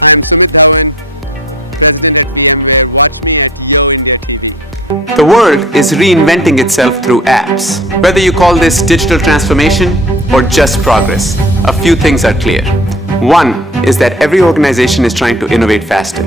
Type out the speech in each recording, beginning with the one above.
I am SUMIT DHAWAN, President at VMWare. Watch me at YoIndiaTV. The world is reinventing itself through apps. Whether you call this digital transformation or just progress, a few things are clear. One is that every organization is trying to innovate faster,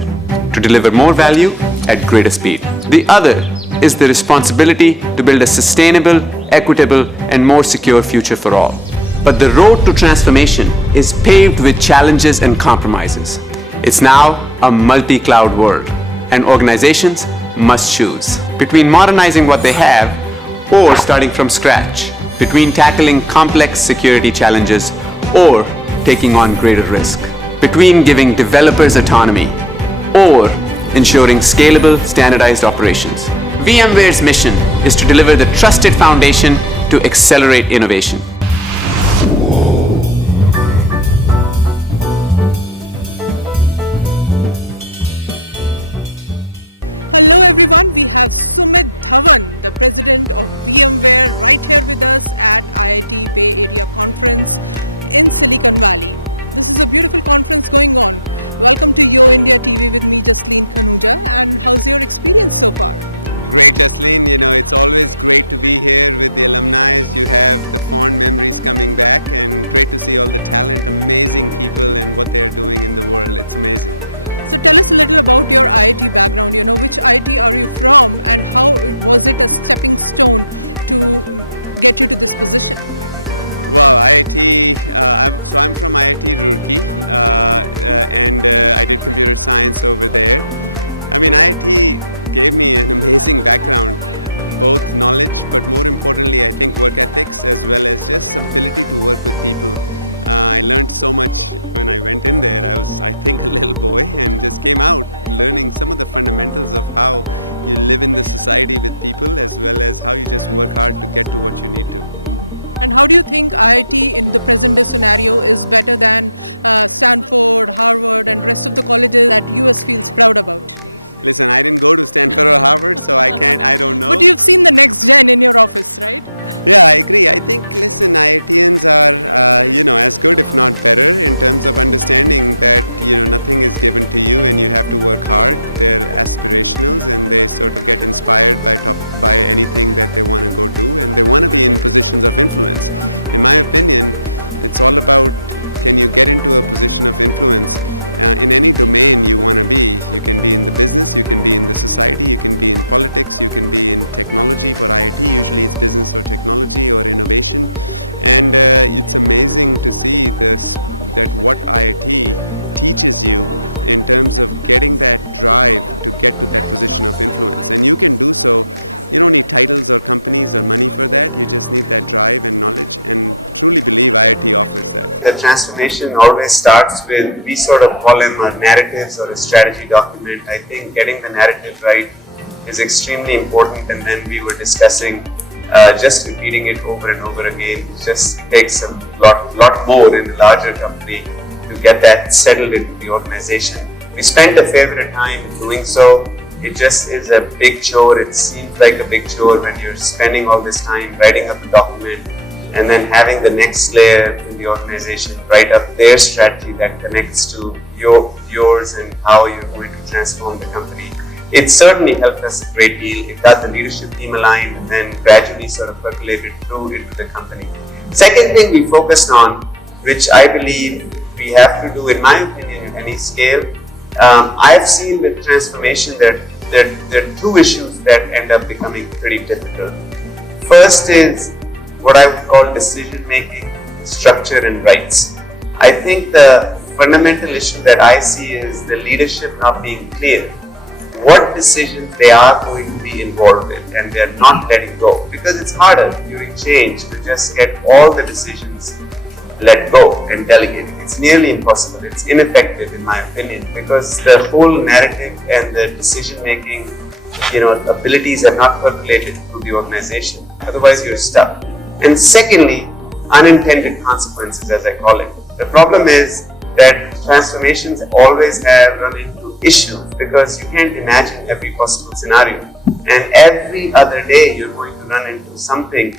to deliver more value at greater speed. The other is the responsibility to build a sustainable, equitable, and more secure future for all. But the road to transformation is paved with challenges and compromises. It's now a multi-cloud world, and organizations must choose between modernizing what they have or starting from scratch, between tackling complex security challenges or taking on greater risk, between giving developers autonomy or ensuring scalable, standardized operations. VMware's mission is to deliver the trusted foundation to accelerate innovation. Hello everyone, we have SUMIT DHAWAN, the president of VMWare, right here with us at IIT Bay Area Conference in Silicon Valley. This is a beautiful conference going on. Welcome to YoIndiaTV with me, Jasleen Khanuja. And how's your experience so far? Great, Jasleen. You know, it's always great to be here with the alumni. You have the fond memories coming back, and great to see all the talent, amazing people, and what they are doing in the world. It's amazing. So tell us a little about your IIT background. You know, which IIT are you from, and how was it a stepping stone to get you to this position? Well, IIT, so I'm from IIT Roorkee, and I did computer science over there. I mean, IIT gave me an amazing background, both knowledge, but more importantly, I think work ethics, as well as just ability to work with people. I learned so much when I went in there. I was, I think, a little boy and just came out learning some of the fundamentals of how you live in the society with people, as well as how you just work hard to get to what you need to. And how do you think IIT in the present day scenario is better than Stanford, Harvard, and rest of the colleges that US feels proud about? Listen, I didn't go to Stanford or Harvard, so I don't know. But you've seen the next gen in your office, right? Yeah, I agree. I think, listen, IITians are, as good, if not better, in terms of understanding that, nothing is given to you and you have to work hard. They're aspirationals and they sort of get inspired by anything that they want to go do, and they want to be in positions of influence. In my opinion, it's all about, can you get into a position of influence in any domain you want to be. You can be in the business, you can be in the society, you can be in politics, you can be in technology. For IIT, usually it's business or technology or innovation. And it's amazing to see that what IIT teaches you in terms of getting that drive to get to that position of influence. And you can do so. You don't need titles or companies or money for that. You just need that drive and knowledge, and truly believe IIT offers that. The transformation always starts with, we sort of call them our narratives or a strategy document. I think getting the narrative right is extremely important, and then we were discussing just repeating it over and over again. It just takes a lot more in a larger company to get that settled into the organization. We spent a fair bit of time doing so. It just is a big chore. It seems like a big chore when you're spending all this time writing up a document and then having the next layer in the organization write up their strategy that connects to yours and how you're going to transform the company. It certainly helped us a great deal. It got the leadership team aligned and then gradually sort of percolated through into the company. Second thing we focused on, which I believe we have to do, in my opinion, at any scale, I've seen with transformation that there are two issues that end up becoming pretty difficult. First is what I would call decision making, structure, and rights. I think the fundamental issue that I see is the leadership not being clear what decisions they are going to be involved with, and they're not letting go, because it's harder during change to just get all the decisions let go and delegate. It's nearly impossible. It's ineffective, in my opinion, because the whole narrative and the decision-making, abilities are not percolated through the organization. Otherwise, you're stuck. And secondly, unintended consequences, as I call it. The problem is that transformations always have run into issues because you can't imagine every possible scenario. And every other day, you're going to run into something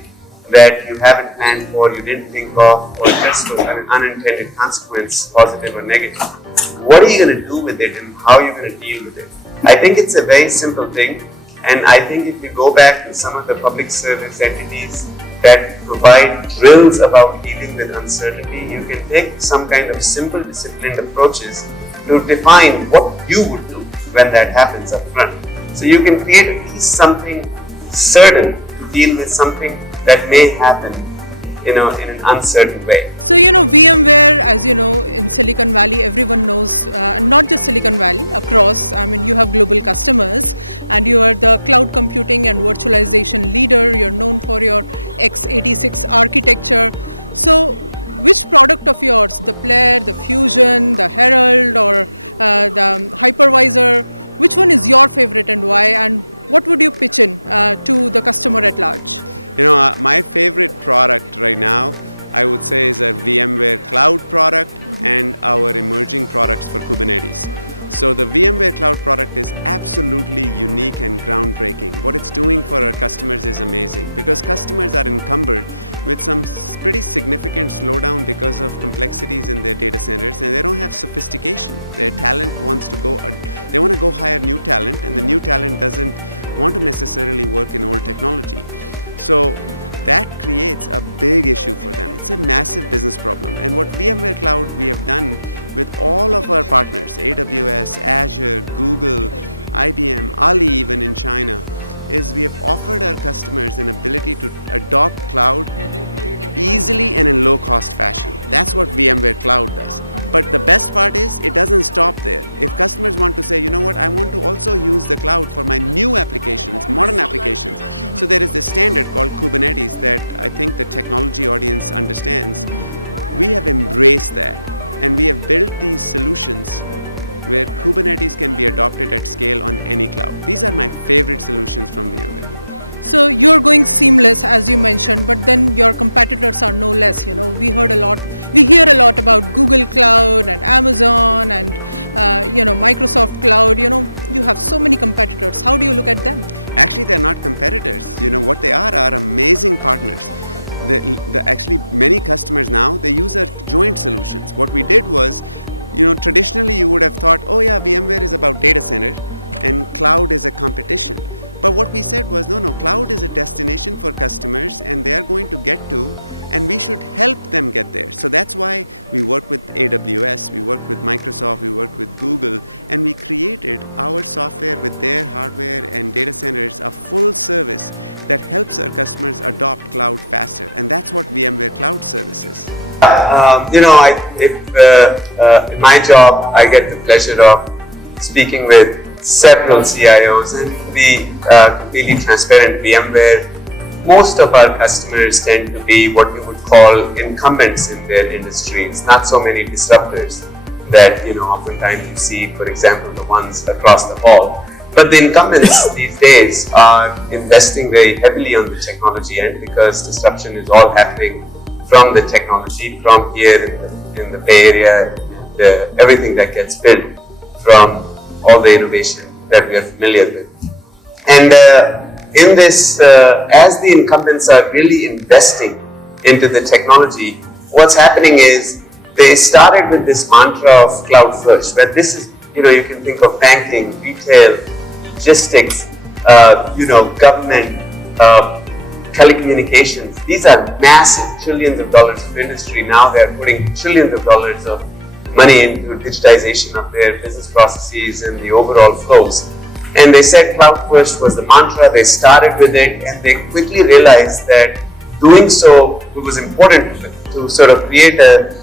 that you haven't planned for, you didn't think of, or just was an unintended consequence, positive or negative. what are you going to do with it and how you're going to deal with it. I think it's a very simple thing, and I think if you go back to some of the public service entities that provide drills about dealing with uncertainty, you can take some kind of simple disciplined approaches to define what you would do when that happens up front. So you can create at least something certain to deal with something that may happen, in an uncertain way. So, VMware, as you know, in Silicon Valley, everyone knows, and not just Silicon Valley, across, you have global customers, and you are the cloud computing and virtualization leader. You're known for your x86 architecture. So, which product of yours, the Player, the Fusion, the Herald, or the Hypervisor, which one is your favorite and why, and what would you pitch in to the customer at large? My favorite product right now, I would say, is a VMware Cloud product and our emerging products for Kubernetes. So the VMware Cloud product is absolutely unique and groundbreaking. What it's doing for our customers is amazing because customers are encumbered with some pretty significant slowdown because of complexities in their data centers, and they don't have sophistication. Their talent wants to go, they want to go hire new talent, and the new talent doesn't want to necessarily work in old technology. So that creates a big issue for them. It's a massive business problem. And what VMware Cloud we have done with all of our partners, AWS, Azure, Google, IBM, Ali even in China, is we have offered our customers an ability to adopt cloud easily and in low-cost fashion. That's what VMware Cloud does. But the best part is it doesn't stop there. If customers want to say, you know what, I want to also use the cloud for my new applications, modern applications. So there is this standard called Kubernetes that I think the technology audience understands. We have embraced that, and we have built these solutions where Kubernetes can be adopted at scale on any cloud. These are my favorite solutions from VMware. So you're going seamless, as you mentioned, but then your competitors are no less. We hear a lot about Google Cloud and Amazon and Microsoft Cloud. You have so many competitors. How do you look at them? Actually, they're not competitors. What they are amazing partners. Actually, many customers now, they use our joint solutions. What we did was, traditionally you would have thought, oh yeah, VMware is about data center and cloud is a competition. But what we said was, no, cloud is a destination for customers and they are going to get to, and we should help them get there. So that's why we work with AWS, we work with Microsoft, we work with Google, and we created our software with their hardware and data centers, a full service that helps our customers adopt cloud faster. And that's what VMware Cloud Service is. In my job, I get the pleasure of speaking with several CIOs, and to be completely transparent, VMware, most of our customers tend to be what you would call incumbents in their industries, not so many disruptors that oftentimes you see, for example, the ones across the hall. But the incumbents these days are investing very heavily on the technology end because disruption is all happening from the technology, from here in the Bay Area, everything that gets built from all the innovation that we are familiar with. And in this, as the incumbents are really investing into the technology, what's happening is they started with this mantra of cloud first, where this is, you can think of banking, retail, logistics, government, telecommunications. These are massive trillions of dollars of industry. Now they are putting trillions of dollars of money into digitization of their business processes and the overall flows. And they said cloud first was the mantra. They started with it, and they quickly realized that doing so, it was important to sort of create a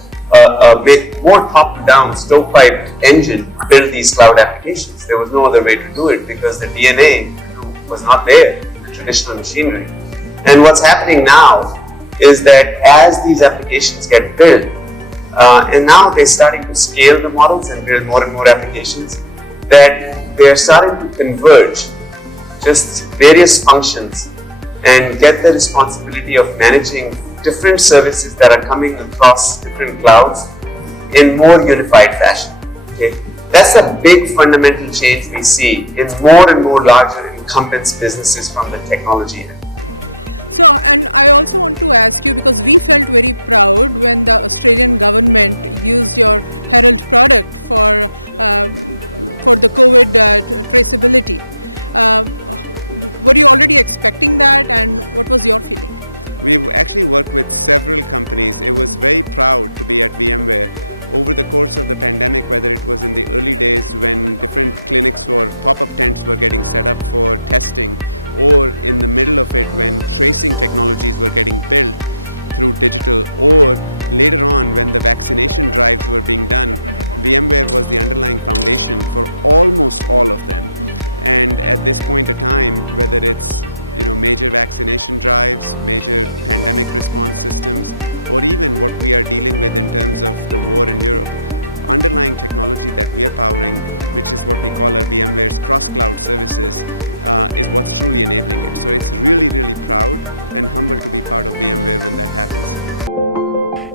more top-down, stovepipe engine to build these cloud applications. There was no other way to do it because the DNA was not there in the traditional machinery. And what's happening now is that as these applications get built, and now they're starting to scale the models and build more and more applications, that they're starting to converge just various functions and get the responsibility of managing different services that are coming across different clouds in more unified fashion. Okay? That's a big fundamental change we see in more and more larger incumbents businesses from the technology end. So, and I also want to ask you, because we felt very proud when the Australian government used your Herald product for the COVID traceability. Were you already expecting that, and what was your feeling? We've actually worked with several companies. It was very proud to be at VMware over the course of the pandemic, whether it was in the early days when different clinics or pop-up tents were getting set up for testing, or in the middle of it when tracing technologies were getting built through digital, or later on when the vaccination drives were being done. VMware was the underlying foundation for almost all of them. And at this point in time, whether it's major vaccination drives, major pandemic response systems, or even what we are dealing with in terms of the war in Europe, underlying technology that we are powering, which is what we call our VMware's cross-cloud services, is what's truly enabling it. So it's really, really proud and humble to be part of VMware when that happens.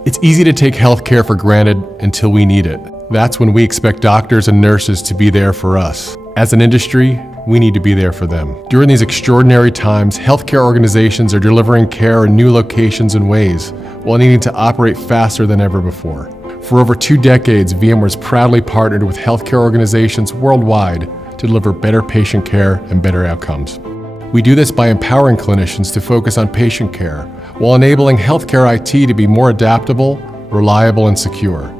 It's easy to take healthcare for granted until we need it. That's when we expect doctors and nurses to be there for us. As an industry, we need to be there for them. During these extraordinary times, healthcare organizations are delivering care in new locations and ways, while needing to operate faster than ever before. For over 2 decades, VMware's proudly partnered with healthcare organizations worldwide to deliver better patient care and better outcomes. We do this by empowering clinicians to focus on patient care, while enabling healthcare IT to be more adaptable, reliable, and secure.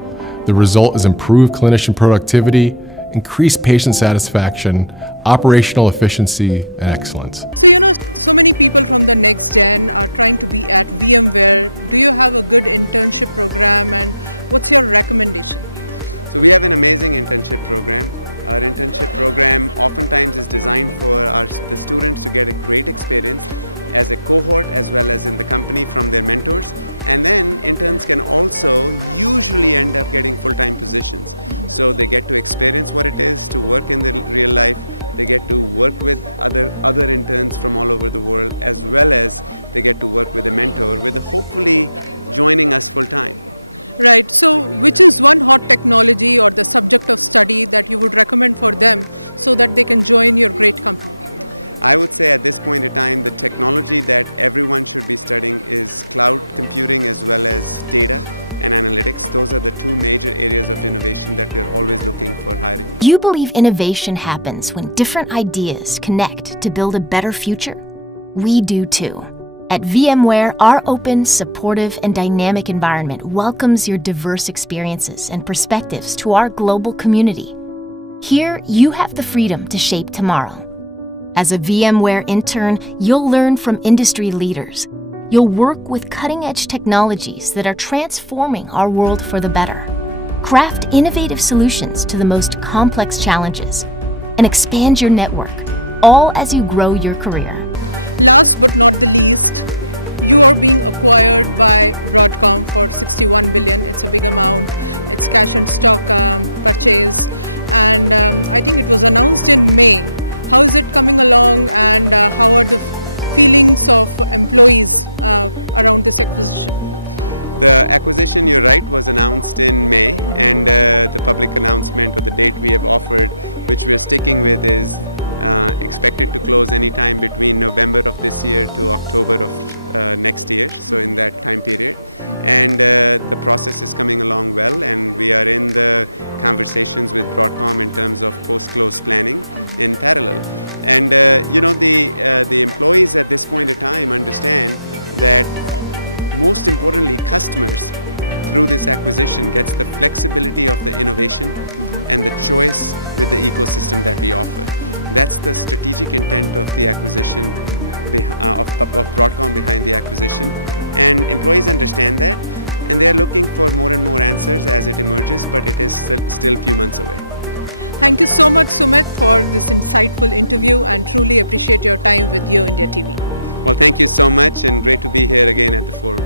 The result is improved clinician productivity, increased patient satisfaction, operational efficiency, and excellence. So, so many people from the next gen are trying to be at VMware. Do you have a good internship program, and what's your recommendation? So we have an amazing internship program. Our internship program oftentimes is designed for the students to get a great experience as a cohort as well as in the company from their mentors. And then interns can also usually end up getting full-time positions. So they get to experience what it is to work in the real life. They get to work with other interns from all over the world, as well as they get to work with a mentor, with hopefully joining us full-time. Right. So which is one hot technology or the subject of study that you would recommend for them so that they can join your great company? I would say at this point in time, the technology that everyone should be studying is cloud computing as well as data and analytics. Those are the 2 major areas of innovation that we are always looking for hiring. Do you believe innovation happens when different ideas connect to build a better future? We do too. At VMware, our open, supportive, and dynamic environment welcomes your diverse experiences and perspectives to our global community. Here, you have the freedom to shape tomorrow. As a VMware intern, you'll learn from industry leaders. You'll work with cutting-edge technologies that are transforming our world for the better. Craft innovative solutions to the most complex challenges and expand your network, all as you grow your career. Last but not the least, you are being acquired by Broadcom for $61 billion. It's a big amount. It's cash and stock purchase, and I think it was announced in May. How is it coming along, and how are the feelings of employees around this acquisition? The acquisition, you're right, was announced in May, and the public announcement or the date we have offered, which we're sticking with, is expected to close anytime between November of this year to October of next year, so in that time period. And the process is coming along well, and we are in the conversations with Broadcom in terms of post-close planning in parallel. And the employees at this point in time understand that most importantly, customers through this acquisition gets the flexibility of the innovation and the choice with the ecosystem that we offer. That's the strategic intent of the acquisition, of Broadcom behind the acquisition. And employees understand that, and they are looking for more and more answers as it emerges, but it is still a few months away. Thank you so much, Sumit, for this insightful interview, and truly appreciate your time with YoIndiaTV. Well, thank you so much, and great to be here again at the forum.